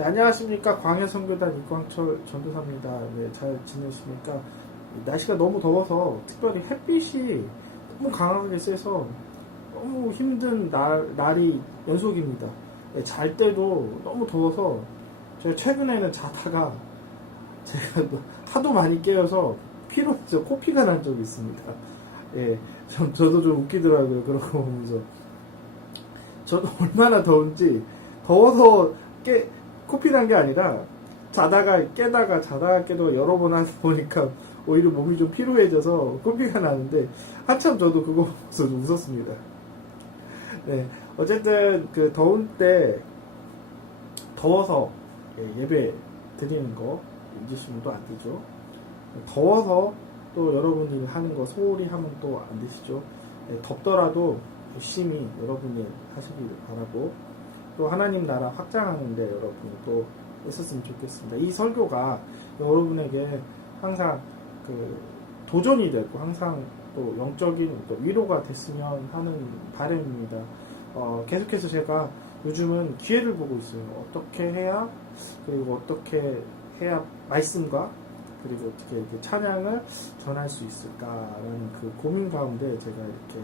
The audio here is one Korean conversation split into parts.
네, 안녕하십니까. 광해선교단 이광철 전도사입니다. 네, 잘 지내십니까? 날씨가 너무 더워서 특별히 햇빛이 너무 강하게 세서 너무 힘든 날이 연속입니다. 네, 잘 때도 너무 더워서 제가 최근에는 자다가 제가 하도 많이 깨어서 피로해서 코피가 난 적이 있습니다. 예, 저도 좀 웃기더라고요. 그런 거 보면서. 저도 얼마나 더운지, 더워서 코피 난 게 아니라, 자다가 깨다가 자다가 여러 번 하다 보니까 오히려 몸이 좀 피로해져서 코피가 나는데, 한참 저도 그거 보면서 좀 웃었습니다. 네, 어쨌든 그 더운 때, 더워서 예배 드리는 거 잊으시면 또 안 되죠. 더워서 또 여러분이 하는 거 소홀히 하면 또 안 되시죠. 덥더라도 열심히 여러분이 하시길 바라고, 또 하나님 나라 확장하는데 여러분이 또 있었으면 좋겠습니다. 이 설교가 여러분에게 항상 그 도전이 되고 항상 또 영적인 또 위로가 됐으면 하는 바람입니다. 계속해서 제가 요즘은 기회를 보고 있어요. 어떻게 해야, 그리고 어떻게 해야 말씀과 그리고 어떻게 이렇게 찬양을 전할 수 있을까라는 그 고민 가운데 제가 이렇게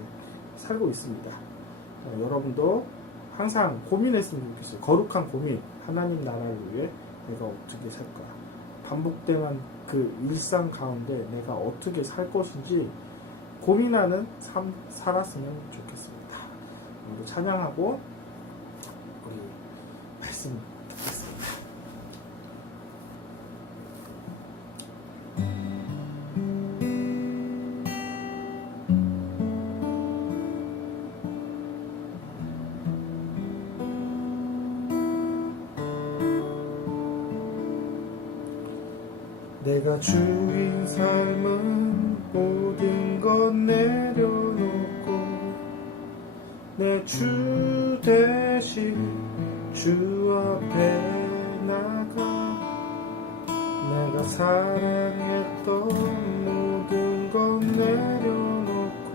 살고 있습니다. 여러분도 항상 고민했으면 좋겠어요. 거룩한 고민, 하나님 나라를 위해 내가 어떻게 살까, 반복되는 그 일상 가운데 내가 어떻게 살 것인지 고민하는 삶 살았으면 좋겠습니다. 오늘 찬양하고 우리 말씀 듣겠습니다. 내가 주인 삶은 모든 것 내려놓고 내 주 대신 주 앞에 나가, 내가 사랑했던 모든 것 내려놓고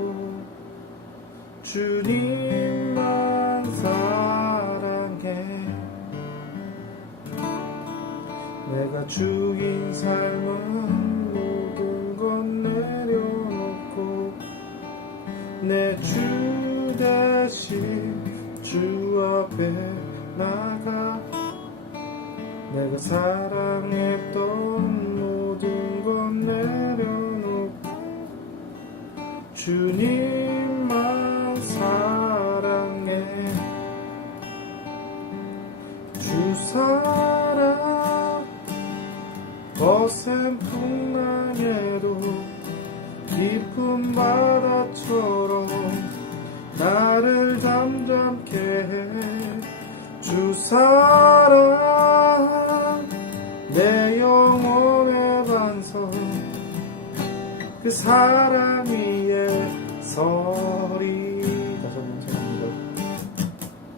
주님만 사랑해. 내가 주인 삶은 모든 것 내려놓고 내 주 대신 주 앞에 나가, 내가 사랑했던 모든 것 내려놓고 주님만 사랑해. 주 사랑 거센 풍랑에도 깊은 바다처럼 나를 잠잠케 해. 주 사랑 내 영혼의 반석, 그 사랑 위에 서리. 다시 한번 생각합니다.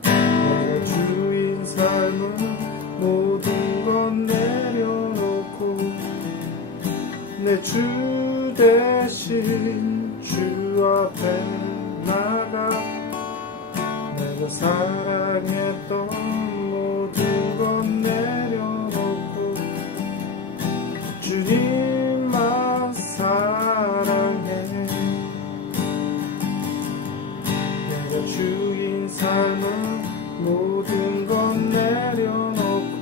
내 주인 삶은 모든 것 내려놓고 내 주 대신 주 앞에 나가, 내가 사랑했던 모든 것 내려놓고 주님만 사랑해. 내가 주인 삶은 모든 것 내려놓고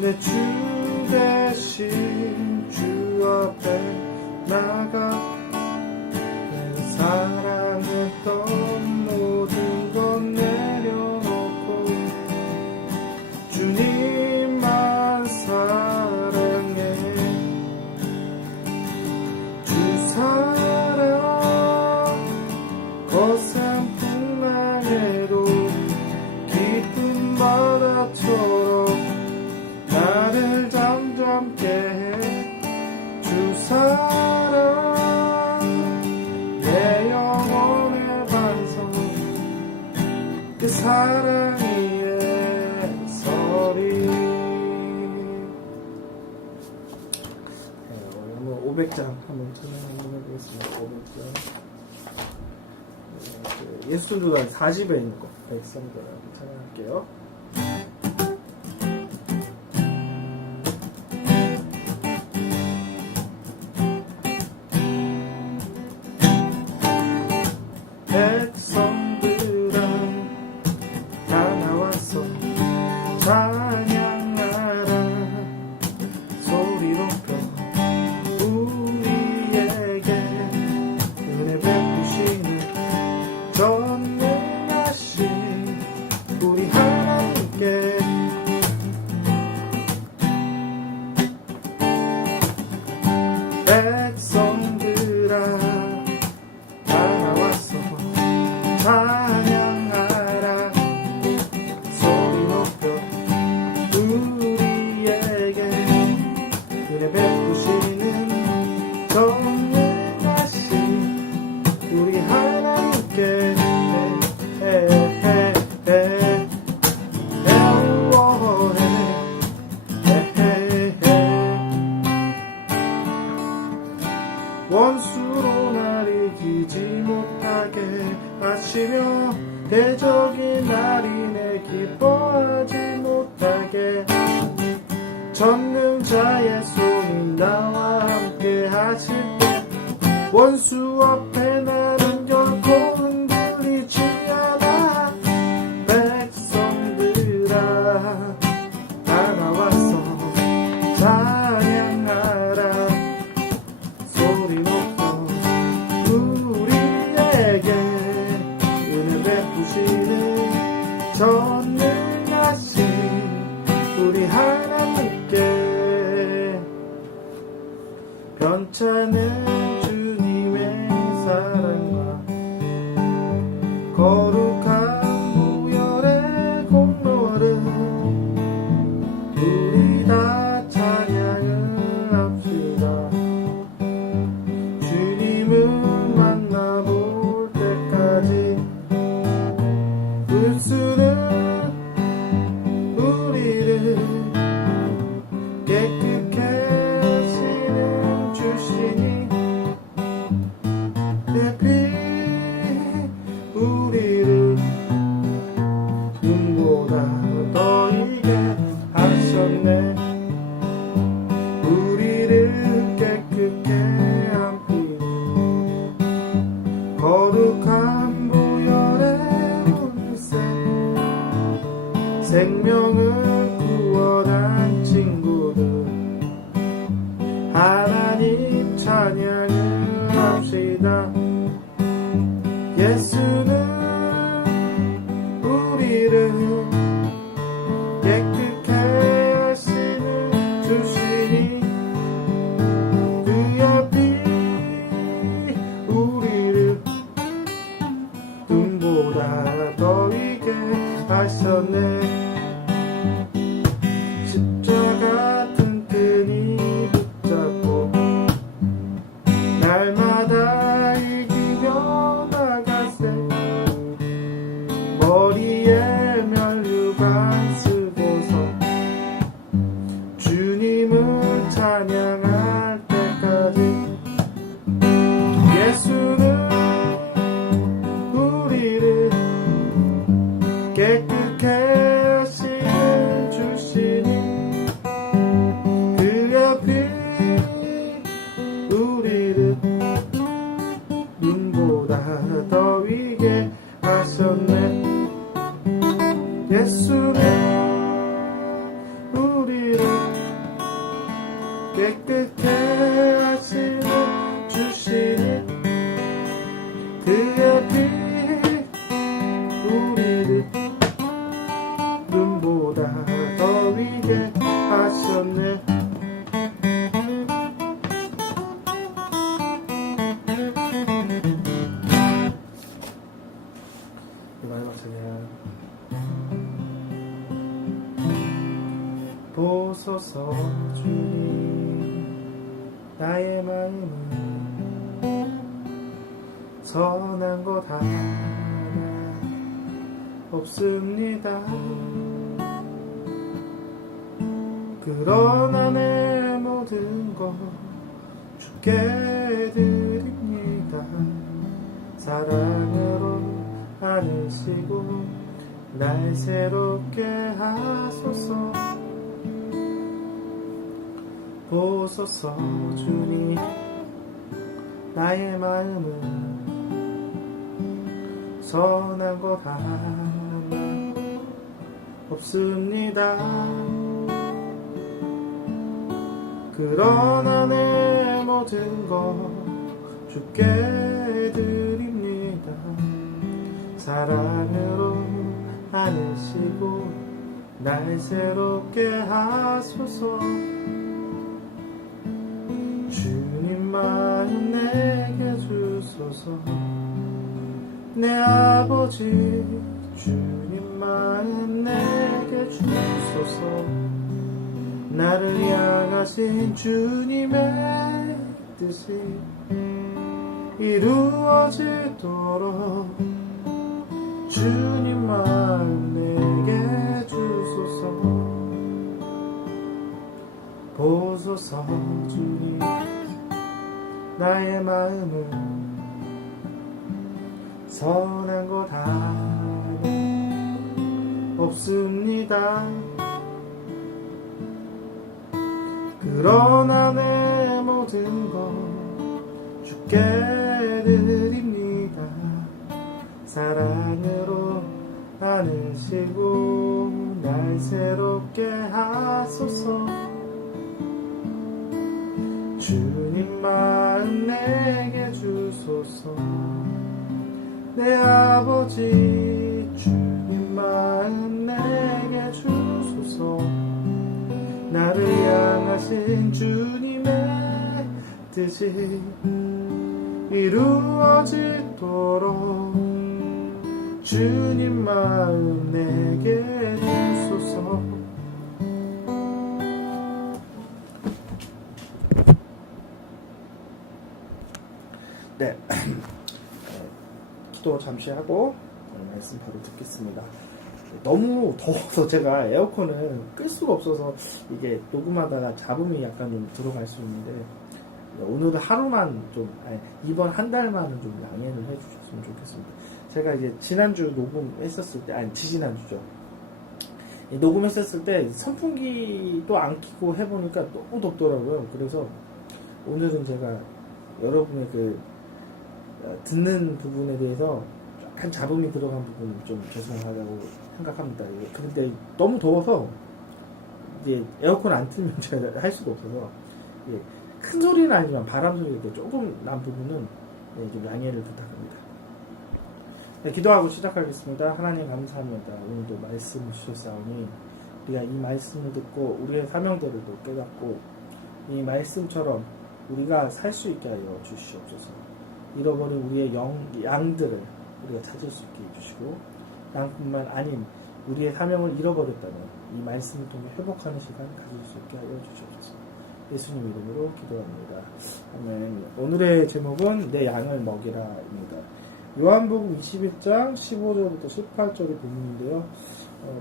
내 주 대신 주 앞에 나가, 내가 사랑했던 모든 것 내려놓고 주님만 사랑해. 주 사랑 거센 풍랑에도 깊은 바다처럼 나를 잠잠케 해. 주 사랑 내 영혼의 반석, 그 사랑 위에 서리. 오늘 500장 한번 찬양 한번 해보겠습니다. 500장. 예수전도단 4집에 있는 거 103절 찬양할게요. 함께 백성들아 다 나왔어 찬양하라 소리 높여 우리에게 은혜 베푸시는 전능하신 우리 하나님께 원수로 날 이기지 못하게 하시며 대적인 날이 내 기뻐하지 못하게 전능자의 손이 나와 함께 하실 때 원수 앞에 나는 결코 흔들리지 않아 백성들아 다 나왔어 찬양하라 소리 높여 우리에게 은혜 베푸시는 전능하신 우리 하나님께 변찮은 주님의 사랑과 거룩한 무열의 공로를 우리 다 찬양을 합시다. 주님을 만나볼 때까지 불수는 우리를 깨끗게 하시는 주시니 그 피 우리를 눈보다 더 이게 하셨네 우리를 깨끗게 한 피 거룩한 무열의 운세 생명을 구원한 친구들 하나님 찬양을 합시다. 예수는 우리를 깨끗게 하시는 주시니 그의 피 우리를 눈보다 더 이게 하셨네 십자가 튼튼히 붙잡고 날마다 이기며 나가세 머리에 면류관 쓰고서 주님을 찬양할 때까지 예수는 우리를 깨끗게 하시는 주시니 그의 피 우리를 눈보다 더 위게 하셨네 예수는 우리를 깨끗게 하시는 주시니 그의 피 우리를 눈보다 더 위게 하셨네 마지막 찬양 보소서 주님 나의 마음은 선한 것 하나 없습니다. 그러나 내 모든 것 주께 드립니다. 사랑으로 안으시고 날 새롭게 하소서. 보소서 주님 나의 마음은 선한 것 하나 없습니다. 그러나 내 모든 것 주께 드립니다. 사랑으로 안으시고 날 새롭게 하소서. 주님 마음 내게 주소서. 내 아버지 주님 마음 내게 주소서. 나를 향하신 주님의 뜻이 이루어지도록 주님 마음 내게 주소서. 보소서 주님 나의 마음은 선한 것 하나 없습니다. 그러나 내 모든 것 주께 드립니다. 사랑으로 안으시고 날 새롭게 하소서. 주님 마음 내게 주소서. 내 아버지 주님 마음 내게 주소서. 나를 향하신 주님의 뜻이 이루어지도록 주님 마음 내게 주소서. 네, 기도 잠시 하고 말씀 바로 듣겠습니다. 너무 더워서 제가 에어컨을 끌 수가 없어서 이게 녹음하다가 잡음이 약간 좀 들어갈 수 있는데 오늘은 하루만 좀 이번 한 달만은 좀 양해를 해주셨으면 좋겠습니다. 제가 이제 지난주 녹음했었을 때 지지난주죠. 녹음했었을 때 선풍기도 안 켜고 해보니까 너무 덥더라고요. 그래서 오늘은 제가 여러분의 그 듣는 부분에 대해서 약간 잡음이 들어간 부분 좀 죄송하다고 생각합니다. 근데 너무 더워서 이제 에어컨 안 틀면 제가 할 수가 없어서 큰 소리는 아니지만 바람 소리도 조금 난 부분은 좀 양해를 부탁합니다. 네, 기도하고 시작하겠습니다. 하나님 감사합니다. 오늘도 말씀을 주셨사오니 우리가 이 말씀을 듣고 우리의 사명대로도 깨닫고 이 말씀처럼 우리가 살 수 있게 하여 주시옵소서. 잃어버린 우리의 양들을 우리가 찾을 수 있게 해주시고 양뿐만 아닌 우리의 사명을 잃어버렸다면 이 말씀을 통해 회복하는 시간 가질 수 있게 하여 주시옵소서. 예수님 이름으로 기도합니다. 아멘. 오늘의 제목은 내 양을 먹이라입니다. 요한복음 21장 15절부터 18절이 본문인데요.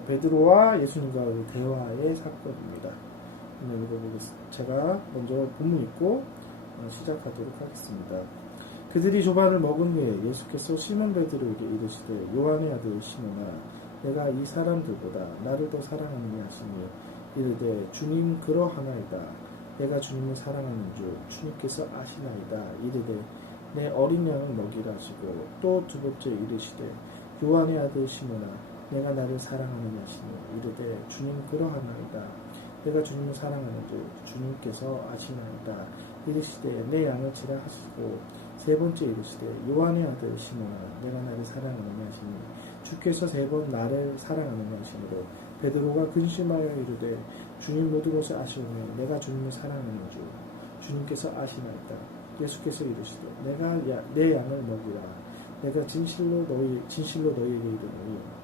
베드로와 예수님과의 대화의 사건입니다. 오늘 읽어보겠습니다. 제가 먼저 본문 읽고 시작하도록 하겠습니다. 그들이 조반을 먹은 후에 예수께서 시몬 베드로에게 이르시되 요한의 아들 시몬아 내가 이 사람들보다 나를 더 사랑하느냐 하시니 이르되 주님 그러하나이다. 내가 주님을 사랑하는 줄 주님께서 아시나이다. 이르되 내 어린 양을 먹이라 하시고 또 두 번째 이르시되 요한의 아들 시몬아 내가 나를 사랑하느냐 하시니 이르되 주님 그러하나이다. 내가 주님을 사랑하는 줄 주님께서 아시나이다. 이르시되 내 양을 치라 하시고 세 번째 이르시되 요한의 아들 시몬아 내가 나를 사랑하느냐 하시니 주께서 세 번 나를 사랑하느냐 하시므로 베드로가 근심하여 이르되 주님 모든 것을 아시오니 내가 주님을 사랑하는 줄 주님께서 아시나이다. 예수께서 이르시되 내 양을 먹이라. 내가 진실로 너희에게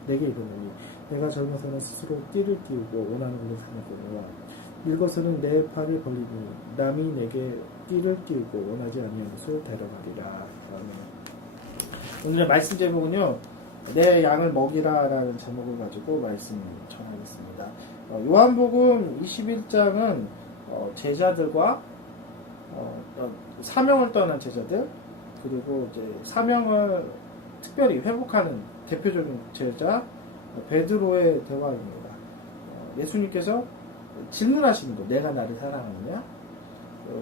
이르노니 내가 젊어서는 스스로 띠를 띄우고 원하는 곳에 다녔거니와 늙어서는 내 팔을 벌리니 남이 내게 띠를 띄우고 원하지 아니한 곳을 데려가리라. 오늘의 말씀 제목은요, 내 양을 먹이라 라는 제목을 가지고 말씀 전하겠습니다. 요한복음 21장은 제자들과 사명을 떠난 제자들, 그리고 이제 사명을 특별히 회복하는 대표적인 제자 베드로의 대화입니다. 예수님께서 질문하시는 거, 내가 나를 사랑하느냐?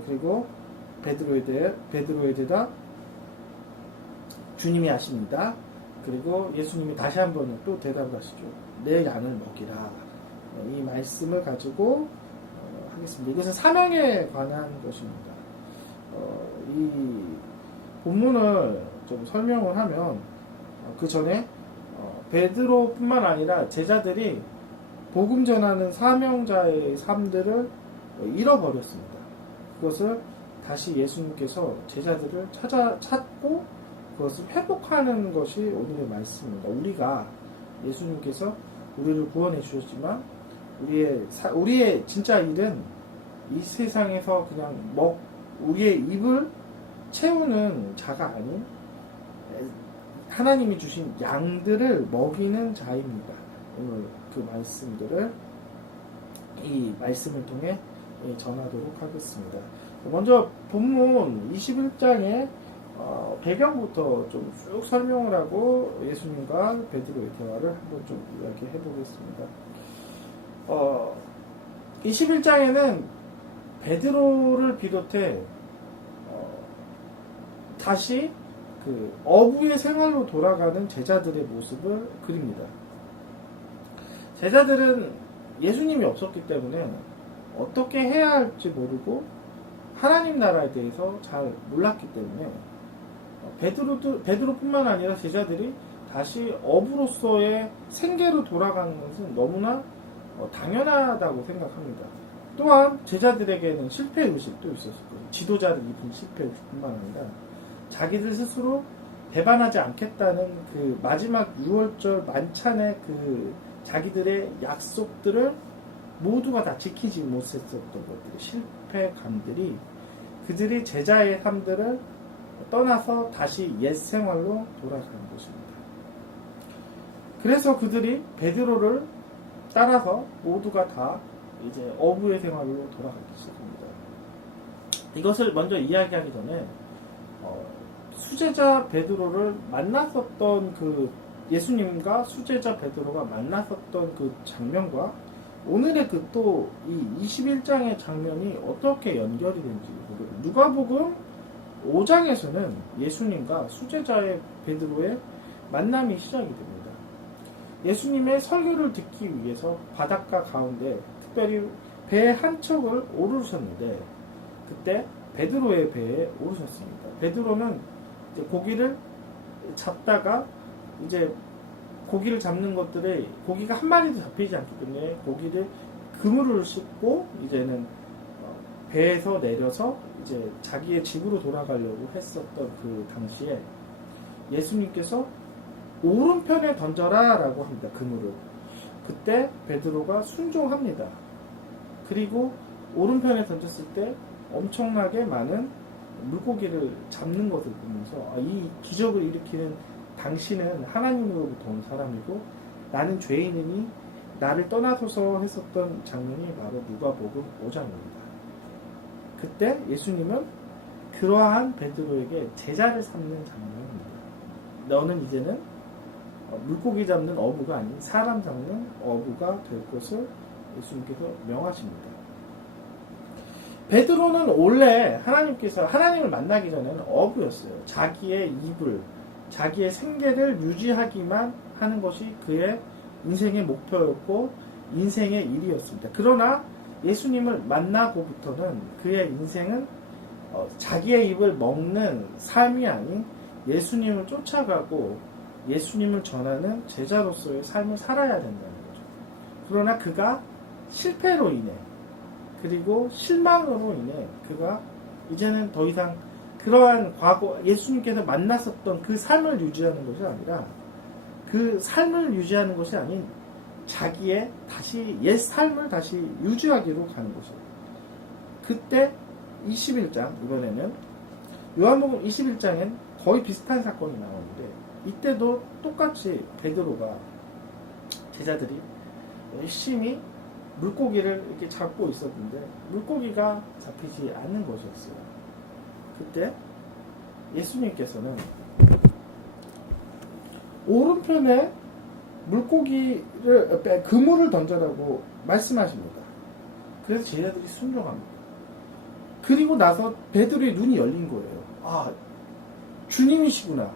그리고 베드로에 대답 주님이 아십니다. 그리고 예수님이 다시 한번 또 대답을 하시죠. 내 양을 먹이라. 이 말씀을 가지고 하겠습니다. 이것은 사명에 관한 것입니다. 이 본문을 좀 설명을 하면 그 전에 베드로뿐만 아니라 제자들이 복음 전하는 사명자의 삶들을 잃어버렸습니다. 그것을 다시 예수님께서 제자들을 찾고 그것을 회복하는 것이 오늘의 말씀입니다. 우리가 예수님께서 우리를 구원해 주셨지만 우리의 진짜 일은 이 세상에서 그냥 우리의 입을 채우는 자가 아닌 하나님이 주신 양들을 먹이는 자입니다. 오늘 그 말씀들을 이 말씀을 통해 전하도록 하겠습니다. 먼저 본문 21장의 배경부터 좀 쭉 설명을 하고 예수님과 베드로의 대화를 한번 좀 이야기해 보겠습니다. 21장에는 베드로를 비롯해 다시 그 어부의 생활로 돌아가는 제자들의 모습을 그립니다. 제자들은 예수님이 없었기 때문에 어떻게 해야 할지 모르고 하나님 나라에 대해서 잘 몰랐기 때문에 베드로뿐만 아니라 제자들이 다시 어부로서의 생계로 돌아가는 것은 너무나 당연하다고 생각합니다. 또한 제자들에게는 실패의식도 있었을 거예요. 지도자를 입은 실패의식뿐만 아니라 자기들 스스로 배반하지 않겠다는 그 마지막 6월절 만찬의 그 자기들의 약속들을 모두가 다 지키지 못했었던 것들이 실패감들이 그들이 제자의 삶들을 떠나서 다시 옛 생활로 돌아가는 것입니다. 그래서 그들이 베드로를 따라서 모두가 다 이제 어부의 생활로 돌아가기 시작합니다. 이것을 먼저 이야기하기 전에 수제자 베드로를 만났었던 그 예수님과 수제자 베드로가 만났었던 그 장면과 오늘의 그 또 이 21장의 장면이 어떻게 연결이 되는지 모르겠어요. 누가복음 5장에서는 예수님과 수제자의 베드로의 만남이 시작이 됩니다. 예수님의 설교를 듣기 위해서 바닷가 가운데 특별히 배 한 척을 오르셨는데 그때 베드로의 배에 오르셨습니다. 베드로는 이제 고기를 잡다가 이제 고기를 잡는 것들에 고기가 한 마리도 잡히지 않기 때문에 고기를 그물을 싣고 이제는 배에서 내려서 이제 자기의 집으로 돌아가려고 했었던 그 당시에 예수님께서 오른편에 던져라 라고 합니다. 그물을. 그때 베드로가 순종합니다. 그리고 오른편에 던졌을 때 엄청나게 많은 물고기를 잡는 것을 보면서 이 기적을 일으키는 당신은 하나님으로부터 온 사람이고 나는 죄인이니 나를 떠나소서 했었던 장면이 바로 누가복음 5장입니다. 그때 예수님은 그러한 베드로에게 제자를 삼는 장면입니다. 너는 이제는 물고기 잡는 어부가 아닌 사람 잡는 어부가 될 것을 예수님께서 명하십니다. 베드로는 원래 하나님께서 하나님을 만나기 전에는 어부였어요. 자기의 입을 자기의 생계를 유지하기만 하는 것이 그의 인생의 목표였고 인생의 일이었습니다. 그러나 예수님을 만나고부터는 그의 인생은 자기의 입을 먹는 삶이 아닌 예수님을 쫓아가고 예수님을 전하는 제자로서의 삶을 살아야 된다는 거죠. 그러나 그가 실패로 인해 그리고 실망으로 인해 그가 이제는 더 이상 그러한 과거 예수님께서 만났었던 그 삶을 유지하는 것이 아니라 그 삶을 유지하는 것이 아닌 자기의 다시 옛 삶을 다시 유지하기로 가는 것이에요. 그때 21장 이번에는 요한복음 21장엔 거의 비슷한 사건이 나오는데 이때도 똑같이 베드로가 제자들이 열심히 물고기를 이렇게 잡고 있었는데 물고기가 잡히지 않는 것이었어요. 그때 예수님께서는 오른편에 물고기를 그물을 던져라고 말씀하십니다. 그래서 제자들이 순종합니다. 그리고 나서 베드로의 눈이 열린 거예요. 아, 주님이시구나.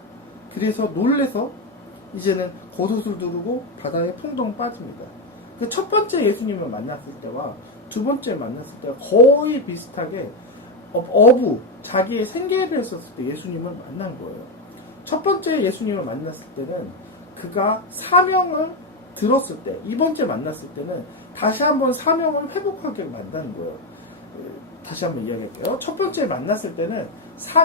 그래서 놀래서 이제는 겉옷을 두르고 바다에 풍덩 빠집니다. 그 첫 번째 예수님을 만났을 때와 두 번째 만났을 때와 거의 비슷하게 어부, 자기의 생계를 했었을 때 예수님을 만난 거예요. 첫 번째 예수님을 만났을 때는 그가 사명을 들었을 때, 이번째 만났을 때는 다시 한번 사명을 회복하게 만드는 거예요. 다시 한번 이야기할게요. 첫 번째 만났을 때는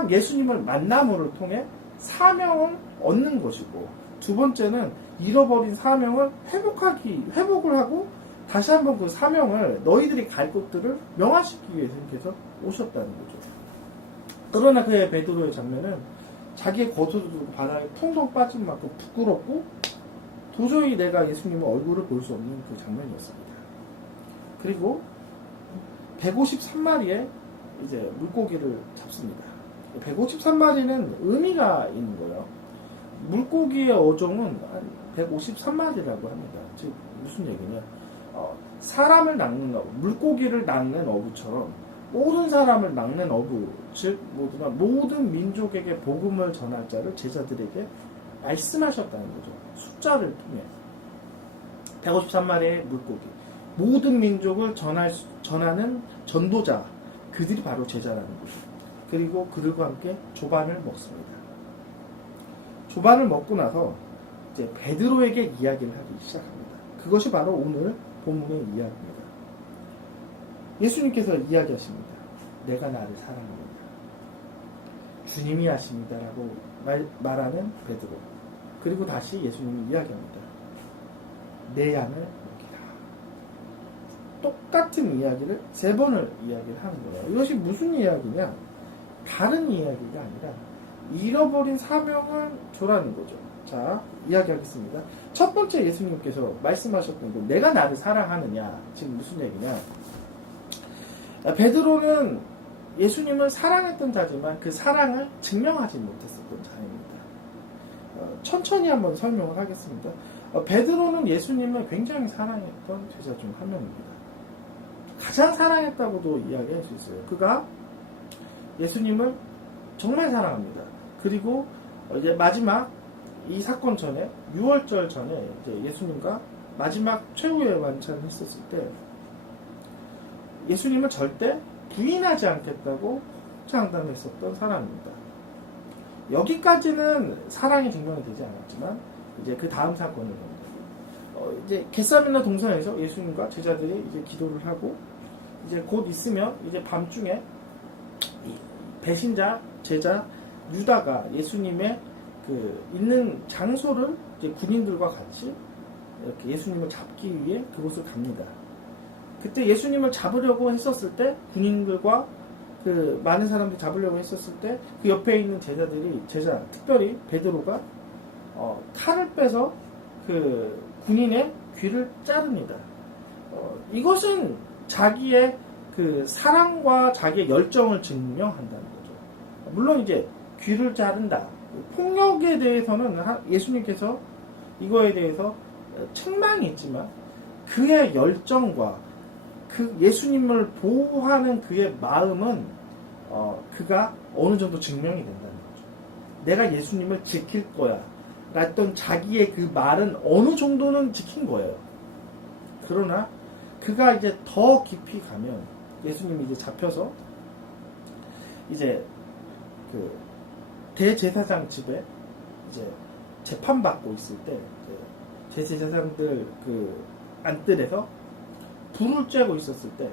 예수님을 만남으로 통해 사명을 얻는 것이고, 두 번째는 잃어버린 사명을 회복을 하고 다시 한번 그 사명을 너희들이 갈 곳들을 명화시키기 위해서 예수님께서 오셨다는 거죠. 그러나 그의 베드로의 장면은 자기의 겉옷을 두고 바다에 풍덩 빠진 만큼 부끄럽고 도저히 내가 예수님의 얼굴을 볼 수 없는 그 장면이었습니다. 그리고 153마리의 이제 물고기를 잡습니다. 153마리는 의미가 있는 거예요. 물고기의 어종은 한 153마리라고 합니다. 즉 무슨 얘기냐? 사람을 낚는 어부, 물고기를 낚는 어부처럼 모든 사람을 낚는 어부, 즉 모든 민족에게 복음을 전할 자를 제자들에게 말씀하셨다는 거죠. 숫자를 통해 153마리의 물고기, 모든 민족을 전하는 전도자, 그들이 바로 제자라는 거죠. 그리고 그들과 함께 조반을 먹습니다. 조반을 먹고 나서 이제 베드로에게 이야기를 하기 시작합니다. 그것이 바로 오늘 본문의 이야기입니다. 예수님께서 이야기하십니다. 내가 나를 사랑합니다. 주님이 하십니다라고 말하는 베드로. 그리고 다시 예수님이 이야기합니다. 내 양을 먹이라. 똑같은 이야기를 3번을 이야기를 하는 거예요. 이것이 무슨 이야기냐? 다른 이야기가 아니라 잃어버린 사명을 줘라는 거죠. 자, 이야기하겠습니다. 첫 번째 예수님께서 말씀하셨던 거, 내가 나를 사랑하느냐? 지금 무슨 얘기냐? 베드로는 예수님을 사랑했던 자지만 그 사랑을 증명하지 못했었던 자입니다. 천천히 한번 설명을 하겠습니다. 베드로는 예수님을 굉장히 사랑했던 제자 중 한 명입니다. 가장 사랑했다고도 이야기할 수 있어요. 그가 예수님을 정말 사랑합니다. 그리고 이제 마지막 이 사건 전에 6월절 전에 이제 예수님과 마지막 최후의 완찬을 했었을 때 예수님을 절대 부인하지 않겠다고 장담했었던 사람입니다. 여기까지는 사랑이 증명이 되지 않았지만 이제 그 다음 사건을 봅니다. 이제 겟세마네 동산에서 예수님과 제자들이 이제 기도를 하고 이제 곧 있으면 이제 밤중에 배신자 제자 유다가 예수님의 그 있는 장소를 이제 군인들과 같이 이렇게 예수님을 잡기 위해 그곳을 갑니다. 그때 예수님을 잡으려고 했었을 때 군인들과 그 많은 사람들이 잡으려고 했었을 때 그 옆에 있는 특별히 베드로가 칼을 빼서 그 군인의 귀를 자릅니다. 이것은 자기의 그 사랑과 자기의 열정을 증명한다는 거죠. 물론 이제 귀를 자른다. 폭력에 대해서는 예수님께서 이거에 대해서 책망이 있지만 그의 열정과 그 예수님을 보호하는 그의 마음은 그가 어느 정도 증명이 된다는 거죠. 내가 예수님을 지킬 거야 라던 자기의 그 말은 어느 정도는 지킨 거예요. 그러나 그가 이제 더 깊이 가면 예수님이 이제 잡혀서 이제 그 대제사장 집에 이제 재판받고 있을 때 대제사장들 그 안뜰에서 불을 쬐고 있었을 때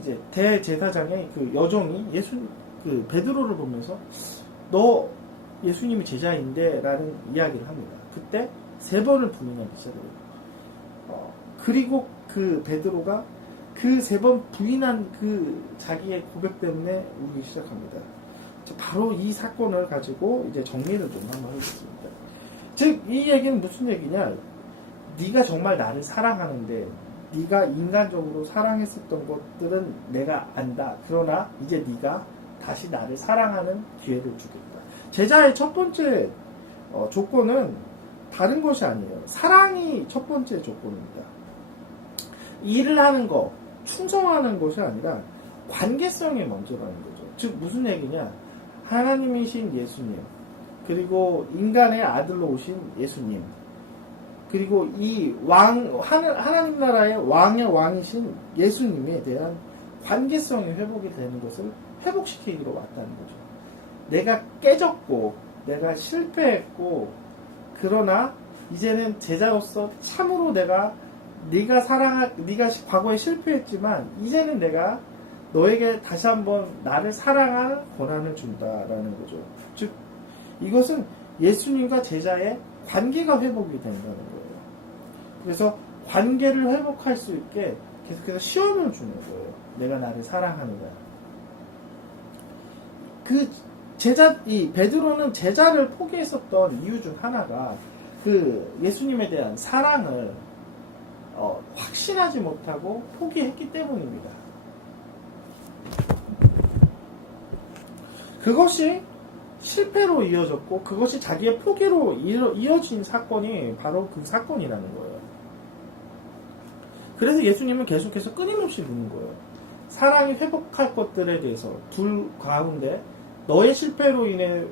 이제 대제사장의 그 여종이 그 베드로를 보면서 너 예수님이 제자인데 라는 이야기를 합니다. 그때 3번을 부인하기 시작해요. 그리고 그 베드로가 그 3번 부인한 그 자기의 고백 때문에 울기 시작합니다. 바로 이 사건을 가지고 이제 정리를 좀 한번 하겠습니다. 즉, 이 얘기는 무슨 얘기냐? 네가 정말 나를 사랑하는데 네가 인간적으로 사랑했었던 것들은 내가 안다. 그러나 이제 네가 다시 나를 사랑하는 기회를 주겠다. 제자의 첫 번째 조건은 다른 것이 아니에요. 사랑이 첫 번째 조건입니다. 일을 하는 것, 충성하는 것이 아니라 관계성이 먼저라는 거죠. 즉 무슨 얘기냐? 하나님이신 예수님, 그리고 인간의 아들로 오신 예수님, 그리고 이 하나님 나라의 왕의 왕이신 예수님에 대한 관계성이 회복이 되는 것을 회복시키기로 왔다는 거죠. 내가 깨졌고, 내가 실패했고, 그러나 이제는 제자로서 참으로 네가 과거에 실패했지만 이제는 내가 너에게 다시 한번 나를 사랑할 권한을 준다라는 거죠. 즉 이것은 예수님과 제자의 관계가 회복이 된다는 거예요. 그래서 관계를 회복할 수 있게 계속해서 시험을 주는 거예요. 내가 나를 사랑하느냐. 이 베드로는 제자를 포기했었던 이유 중 하나가 그 예수님에 대한 사랑을 확신하지 못하고 포기했기 때문입니다. 그것이 실패로 이어졌고 그것이 자기의 포기로 이어진 사건이 바로 그 사건이라는 거예요. 그래서 예수님은 계속해서 끊임없이 묻는 거예요. 사랑이 회복할 것들에 대해서 둘 가운데 너의 실패로 인해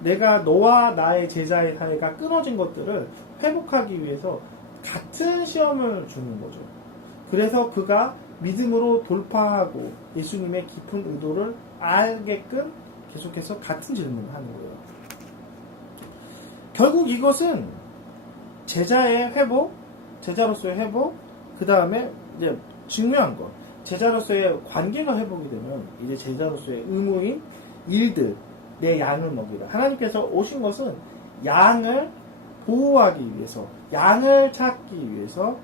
내가 너와 나의 제자의 사이가 끊어진 것들을 회복하기 위해서 같은 시험을 주는 거죠. 그래서 그가 믿음으로 돌파하고 예수님의 깊은 의도를 알게끔 계속해서 같은 질문을 하는 거예요. 결국 이것은 제자의 회복, 제자로서의 회복, 그 다음에 이제 중요한 것, 제자로서의 관계가 회복이 되면 이제 제자로서의 의무인 일들, 내 양을 먹이라. 하나님께서 오신 것은 양을 보호하기 위해서, 양을 찾기 위해서,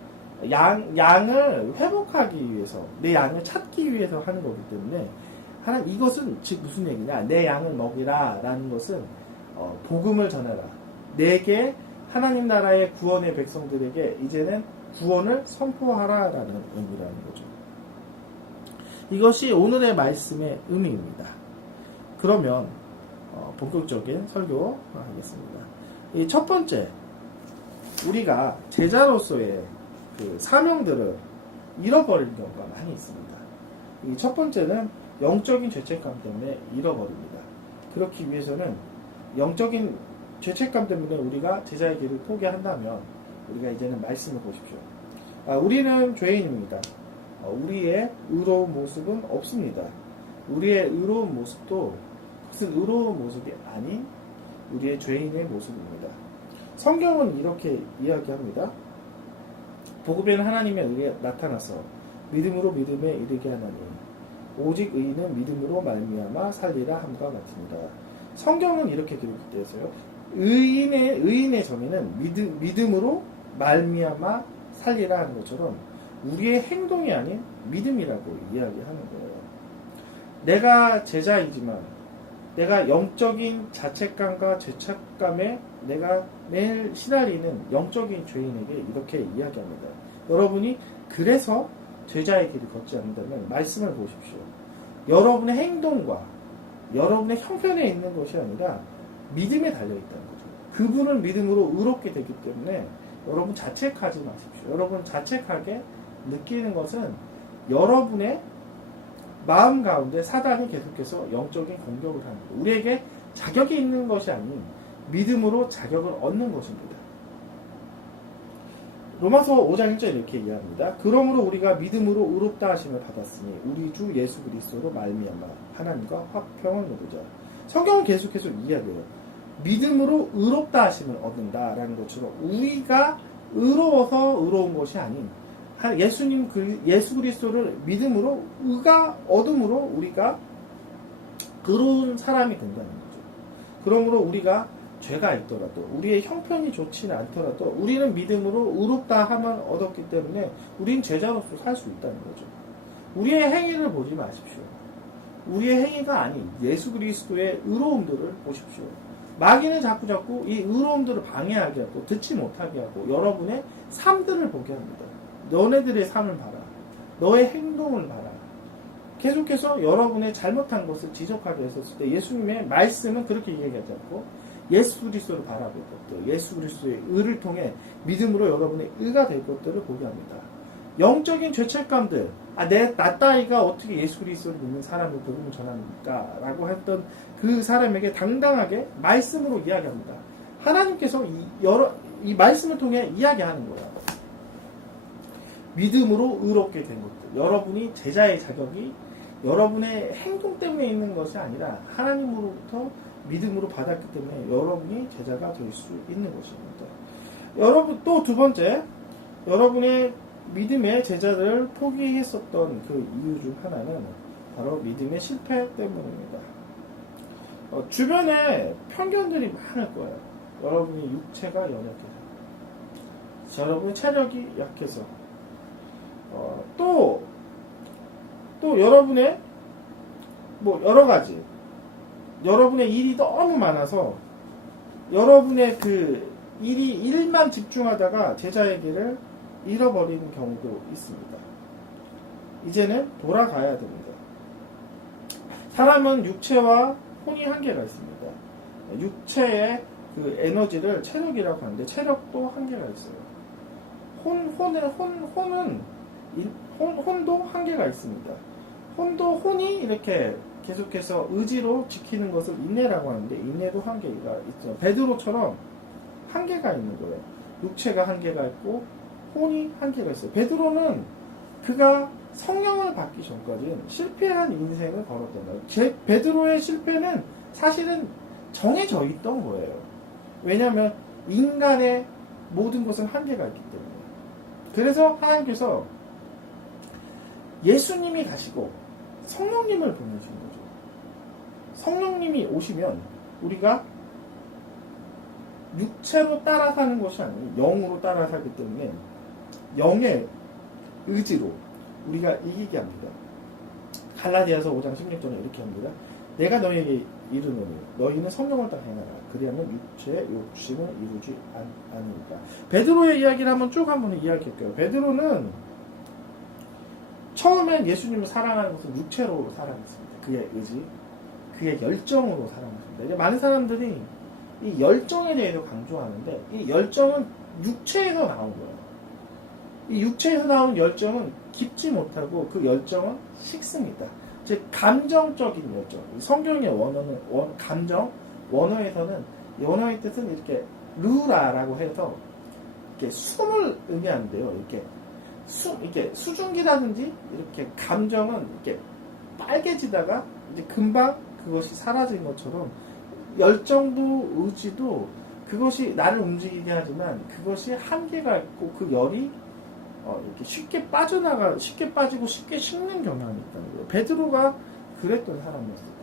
양을 회복하기 위해서, 내 양을 찾기 위해서 하는 거기 때문에 이것은 즉 무슨 얘기냐? 내 양을 먹이라 라는 것은 복음을 전해라. 내게 하나님 나라의 구원의 백성들에게 이제는 구원을 선포하라 라는 의미라는 거죠. 이것이 오늘의 말씀의 의미입니다. 그러면 본격적인 설교 하겠습니다. 이 첫 번째, 우리가 제자로서의 그 사명들을 잃어버릴 경우가 많이 있습니다. 이 첫 번째는 영적인 죄책감 때문에 잃어버립니다. 그렇기 위해서는 영적인 죄책감 때문에 우리가 제자의 길을 포기한다면 우리가 이제는 말씀을 보십시오. 우리는 죄인입니다. 우리의 의로운 모습은 없습니다. 우리의 의로운 모습도 그것은 의로운 모습이 아닌 우리의 죄인의 모습입니다. 성경은 이렇게 이야기합니다. 복음에는 하나님의 의에 나타나서 믿음으로 믿음에 이르게 하나니 오직 의인은 믿음으로 말미암아 살리라 함과 같습니다. 성경은 이렇게 기록되어 있어요. 의인의 정의는 믿음으로 말미암아 살리라 하는 것처럼 우리의 행동이 아닌 믿음이라고 이야기하는 거예요. 내가 제자이지만 내가 영적인 자책감과 죄책감에 내가 매일 시달리는 영적인 죄인에게 이렇게 이야기합니다. 여러분이 그래서 제자의 길을 걷지 않는다면 말씀을 보십시오. 여러분의 행동과 여러분의 형편에 있는 것이 아니라 믿음에 달려있다는 거죠. 그분은 믿음으로 의롭게 되기 때문에 여러분 자책하지 마십시오. 여러분 자책하게 느끼는 것은 여러분의 마음 가운데 사단이 계속해서 영적인 공격을 하는 거예요. 우리에게 자격이 있는 것이 아닌 믿음으로 자격을 얻는 것입니다. 로마서 5장 1절 이렇게 이야기합니다. 그러므로 우리가 믿음으로 의롭다 하심을 받았으니 우리 주 예수 그리스도로 말미암아 하나님과 화평을 누리자. 성경은 계속해서 이야기해요. 믿음으로 의롭다 하심을 얻는다라는 것처럼 우리가 의로워서 의로운 것이 아닌 예수 그리스도를 믿음으로 의가 얻음으로 우리가 의로운 사람이 된다는 거죠. 그러므로 우리가 죄가 있더라도 우리의 형편이 좋지는 않더라도 우리는 믿음으로 의롭다 하면 얻었기 때문에 우리는 제자로서 살 수 있다는 거죠. 우리의 행위를 보지 마십시오. 우리의 행위가 아닌 예수 그리스도의 의로움들을 보십시오. 마귀는 자꾸 이 의로움들을 방해하게 하고 듣지 못하게 하고 여러분의 삶들을 보게 합니다. 너네들의 삶을 봐라. 너의 행동을 봐라. 계속해서 여러분의 잘못한 것을 지적하게 했었을 때 예수님의 말씀은 그렇게 얘기하지 않고 예수 그리스도를 바라볼 것들, 예수 그리스도의 의를 통해 믿음으로 여러분의 의가 될 것들을 보게 합니다. 영적인 죄책감들, 나 따위가 어떻게 예수 그리스도를 믿는 사람을 복음을 전합니까? 라고 했던 그 사람에게 당당하게 말씀으로 이야기합니다. 하나님께서 이 말씀을 통해 이야기하는 거예요. 믿음으로 의롭게 된 것들. 여러분이 제자의 자격이 여러분의 행동 때문에 있는 것이 아니라 하나님으로부터 믿음으로 받았기 때문에 여러분이 제자가 될 수 있는 것입니다. 여러분 또 두 번째, 여러분의 믿음의 제자를 포기했었던 그 이유 중 하나는 바로 믿음의 실패 때문입니다. 주변에 편견들이 많을 거예요. 여러분이 육체가 연약해서, 여러분의 체력이 약해서, 또 여러분의 뭐 여러 가지, 여러분의 일이 너무 많아서 여러분의 그 일만 집중하다가 제자의 길을 잃어버리는 경우도 있습니다. 이제는 돌아가야 됩니다. 사람은 육체와 혼이 한계가 있습니다. 육체의 그 에너지를 체력이라고 하는데 체력도 한계가 있어요. 혼도 한계가 있습니다. 혼이 이렇게 계속해서 의지로 지키는 것을 인내라고 하는데 인내도 한계가 있죠. 베드로처럼 한계가 있는 거예요. 육체가 한계가 있고 혼이 한계가 있어요. 베드로는 그가 성령을 받기 전까지는 실패한 인생을 걸었던 거예요. 베드로의 실패는 사실은 정해져 있던 거예요. 왜냐하면 인간의 모든 것은 한계가 있기 때문에. 그래서 하나님께서 예수님이 가시고 성령님을 보내신 거죠. 성령님이 오시면 우리가 육체로 따라 사는 것이 아니고 영으로 따라 살기 때문에 영의 의지로 우리가 이기게 합니다. 갈라디아서 5장 16절에 이렇게 합니다. 내가 너희에게 이르노니 너희는 성령을 따라 행하라. 그리하면 육체의 욕심을 이루지 않으니까. 베드로의 이야기를 한번 이야기할게요. 베드로는 처음엔 예수님을 사랑하는 것은 육체로 사랑했습니다. 그의 의지, 그의 열정으로 사랑했습니다. 이제 많은 사람들이 이 열정에 대해서 강조하는데 이 열정은 육체에서 나온 거예요. 이 육체에서 나온 열정은 깊지 못하고 그 열정은 식습니다. 즉 감정적인 열정. 성경의 원어는 감정, 원어에서는 원어의 뜻은 이렇게 루라라고 해서 이렇게 숨을 의미하는데요. 이렇게 수증기라든지 이렇게 감정은 이렇게 빨개지다가 이제 금방 그것이 사라진 것처럼 열정도 의지도 그것이 나를 움직이게 하지만 그것이 한계가 있고 그 열이 이렇게 쉽게 빠지고 쉽게 식는 경향이 있다는 거예요. 베드로가 그랬던 사람이었습니다.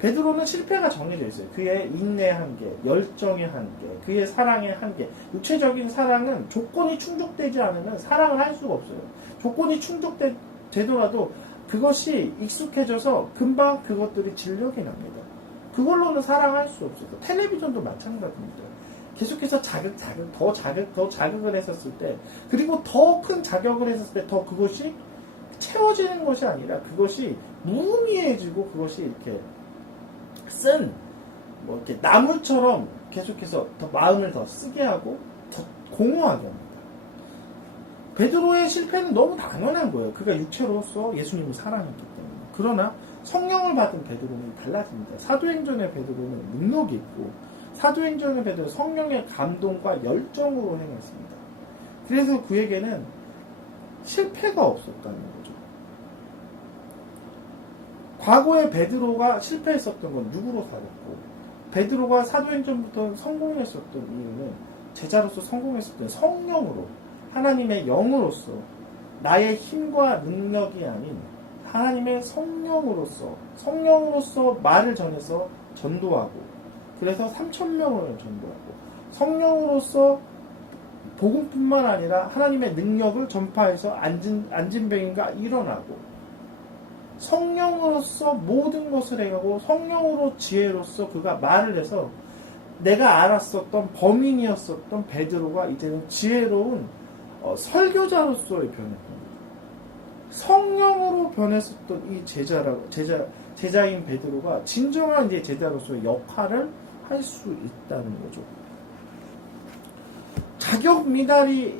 베드로는 실패가 정해져 있어요. 그의 인내의 한계, 열정의 한계, 그의 사랑의 한계. 육체적인 사랑은 조건이 충족되지 않으면 사랑을 할 수가 없어요. 조건이 충족되더라도 그것이 익숙해져서 금방 그것들이 진력이 납니다. 그걸로는 사랑할 수 없어요. 텔레비전도 마찬가지입니다. 계속해서 더 자극을 했었을 때, 그리고 더 큰 자극을 했었을 때 더 그것이 채워지는 것이 아니라 그것이 무의미해지고 그것이 이렇게 이렇게 나물처럼 계속해서 더 마음을 더 쓰게 하고 더 공허하게 합니다. 베드로의 실패는 너무 당연한 거예요. 그가 육체로서 예수님을 사랑했기 때문에. 그러나 성령을 받은 베드로는 달라집니다. 사도행전의 베드로는 능력이 있고 사도행전의 베드로는 성령의 감동과 열정으로 행했습니다. 그래서 그에게는 실패가 없었다는 거죠. 과거에 베드로가 실패했었던 건 누구로 살았고 베드로가 사도행전부터 성공했었던 이유는 제자로서 성공했었던 성령으로 하나님의 영으로서 나의 힘과 능력이 아닌 하나님의 성령으로서 말을 전해서 전도하고 그래서 3,000명을 전도하고 성령으로서 복음뿐만 아니라 하나님의 능력을 전파해서 안진뱅이가 일어나고 성령으로서 모든 것을 해가고 성령으로 지혜로서 그가 말을 해서 내가 알았었던 범인이었었던 베드로가 이제는 지혜로운 설교자로서의 변했습니다. 성령으로 변했었던 이 제자인 베드로가 진정한 이제 제자로서의 역할을 할 수 있다는 거죠. 자격 미달이시라고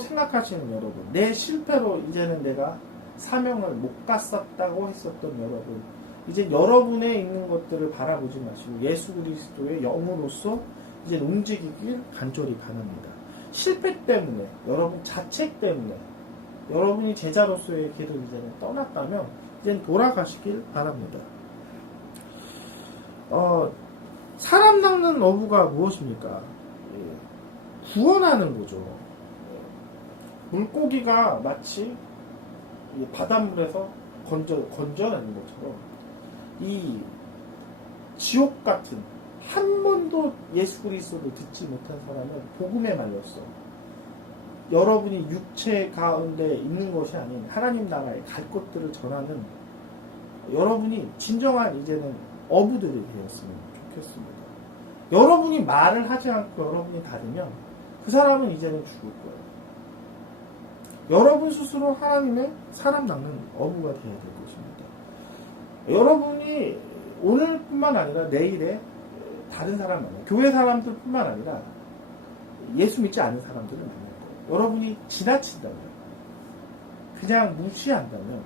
생각하시는 여러분, 내 실패로 이제는 내가 사명을 못 갔었다고 했었던 여러분, 이제 여러분에 있는 것들을 바라보지 마시고 예수 그리스도의 영으로서 이제 움직이길 간절히 바랍니다. 실패 때문에, 여러분 자책 때문에 여러분이 제자로서의 길을 이제는 떠났다면 이제는 돌아가시길 바랍니다. 사람 낚는 어부가 무엇입니까? 예, 구원하는 거죠. 예, 물고기가 마치 바닷물에서 건져내는 것처럼 이 지옥 같은 한 번도 예수 그리스도를 듣지 못한 사람은 복음에 말렸어. 여러분이 육체 가운데 있는 것이 아닌 하나님 나라에 갈 것들을 전하는 여러분이 진정한 이제는 어부들이 되었으면 좋겠습니다. 여러분이 말을 하지 않고 여러분이 다니면 그 사람은 이제는 죽을 거예요. 여러분 스스로 하나님의 사람 낚는 어부가 되어야 될 것입니다. 여러분이 오늘뿐만 아니라 내일에 다른 사람 만나요. 교회 사람들뿐만 아니라 예수 믿지 않는 사람들을 만날 거예요. 여러분이 지나친다면, 그냥 무시한다면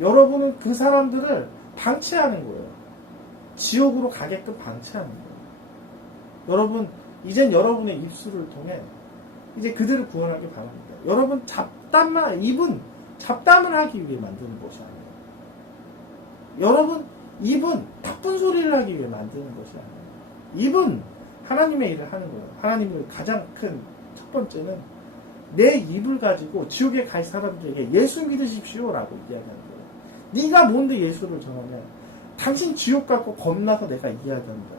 여러분은 그 사람들을 방치하는 거예요. 지옥으로 가게끔 방치하는 거예요. 여러분, 이젠 여러분의 입술을 통해 이제 그들을 구원하기 바랍니다. 여러분, 잡담을 하기 위해 만드는 것이 아니에요. 여러분, 입은 나쁜 소리를 하기 위해 만드는 것이 아니에요. 입은 하나님의 일을 하는 거예요. 하나님을 가장 큰 첫 번째는 내 입을 가지고 지옥에 갈 사람들에게 예수 믿으십시오라고 이야기하는 거예요. 네가 뭔데 예수를 전하냐? 당신 지옥 갖고 겁나서 내가 이야기한다.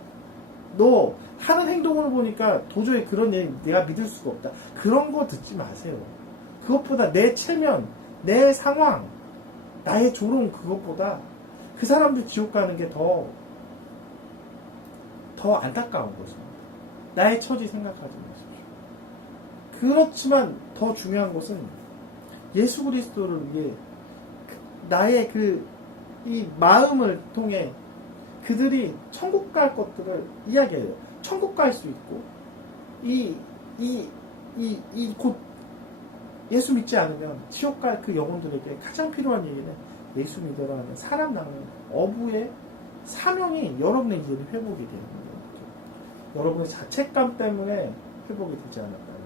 너 하는 행동을 보니까 도저히 그런 일 내가 믿을 수가 없다. 그런 거 듣지 마세요. 그것보다 내 체면, 내 상황, 나의 조롱, 그것보다 그 사람들 지옥 가는 게 더 안타까운 거죠. 나의 처지 생각하지 마십시오. 그렇지만 더 중요한 것은 예수 그리스도를 위해 나의 이 마음을 통해 그들이 천국 갈 것들을 이야기해요. 천국 갈 수 있고, 곧 예수 믿지 않으면 지옥 갈 그 영혼들에게 가장 필요한 얘기는 예수 믿으라 하는 사람 낚는 어부의 사명이 여러분의 이제는 회복이 되는 거예요. 여러분의 자책감 때문에 회복이 되지 않았다면,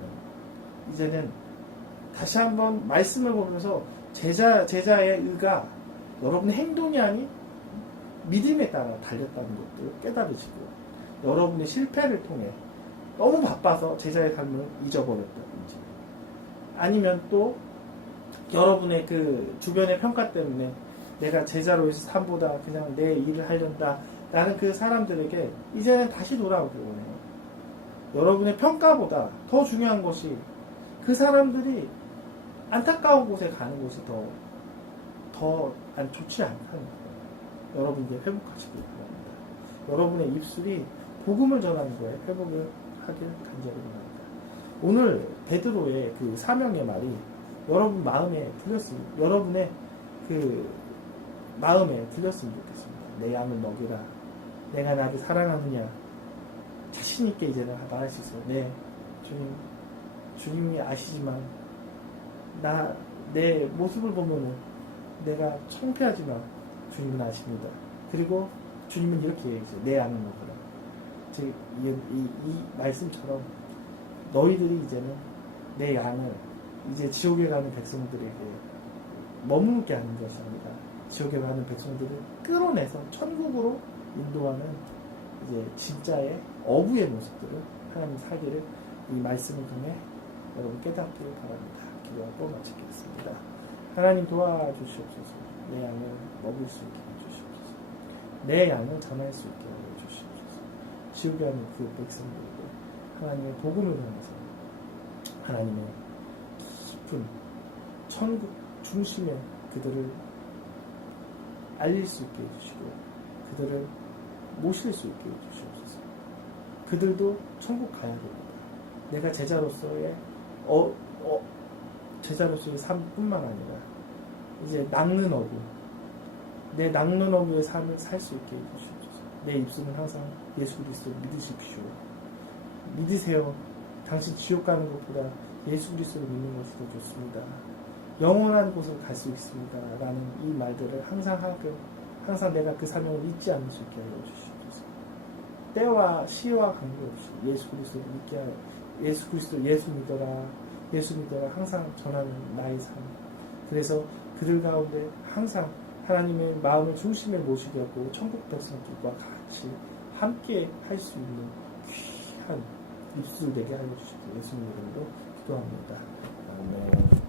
이제는 다시 한번 말씀을 보면서 제자의 의가 여러분의 행동이 아닌 믿음에 따라 달렸다는 것도 깨달으시고, 여러분의 실패를 통해 너무 바빠서 제자의 삶을 잊어버렸다든지, 아니면 또 여러분의 그 주변의 평가 때문에 내가 제자로서 삶보다 그냥 내 일을 하려다 라는 그 사람들에게 이제는 다시 돌아오기 원해요. 여러분의 평가보다 더 중요한 것이 그 사람들이 안타까운 곳에 가는 곳이 더 좋지 않다는 거예요. 여러분 이제 회복하시길 바랍니다. 여러분의 입술이 복음을 전하는 거에 회복을 하길 간절히 바랍니다. 오늘 베드로의 그 사명의 말이 여러분 마음에 들렸습니다. 여러분의 그 마음에 들렸으면 좋겠습니다. 내 양을 먹이라. 내가 나를 사랑하느냐. 자신있게 이제는 말할 수 있어요. 네, 주님이 아시지만 내 모습을 보면은 내가 창피하지만 주님은 아십니다. 그리고 주님은 이렇게 얘기했어요. 내 양을 먹으라. 즉, 이 말씀처럼 너희들이 이제는 내 양을 이제 지옥에 가는 백성들에게 머물게 하는 것이 아니라 지옥에 가는 백성들을 끌어내서 천국으로 인도하는 이제 진짜의 어부의 모습들을 하나님 살기를 이 말씀을 통해 여러분 깨닫기를 바랍니다. 기도하고 마치겠습니다. 하나님 도와주시옵소서. 내 양을 먹을 수 있게 해주시옵소서. 내 양을 전할 수 있게 해주시옵소서. 지옥에 가는 그 백성들에게 하나님의 복음을 통해서 하나님의 깊은 천국 중심에 그들을 알릴 수 있게 해주시고 그들을 모실 수 있게 해주시옵소서. 그들도 천국 가야 됩니다. 내가 제자로서의 삶뿐만 아니라 이제 낚는 어부, 내 낚는 어부의 삶을 살 수 있게 해주시옵소서. 내 입술은 항상 예수 그리스도를 믿으십시오. 믿으세요. 당신 지옥 가는 것보다 예수 그리스도를 믿는 것이 더 좋습니다. 영원한 곳을 갈 수 있습니다. 라는 이 말들을 항상 내가 그 사명을 잊지 않을 수 있게 하여 주시옵소서. 때와 시와 관계없이 예수 그리스도를 믿게 하여 예수 믿어라 항상 전하는 나의 삶. 그래서 그들 가운데 항상 하나님의 마음을 중심에 모시게 하고 천국 백성들과 같이 함께 할 수 있는 귀한 입술 되게 하여 주시고 예수님 이름으로 기도합니다. 아멘.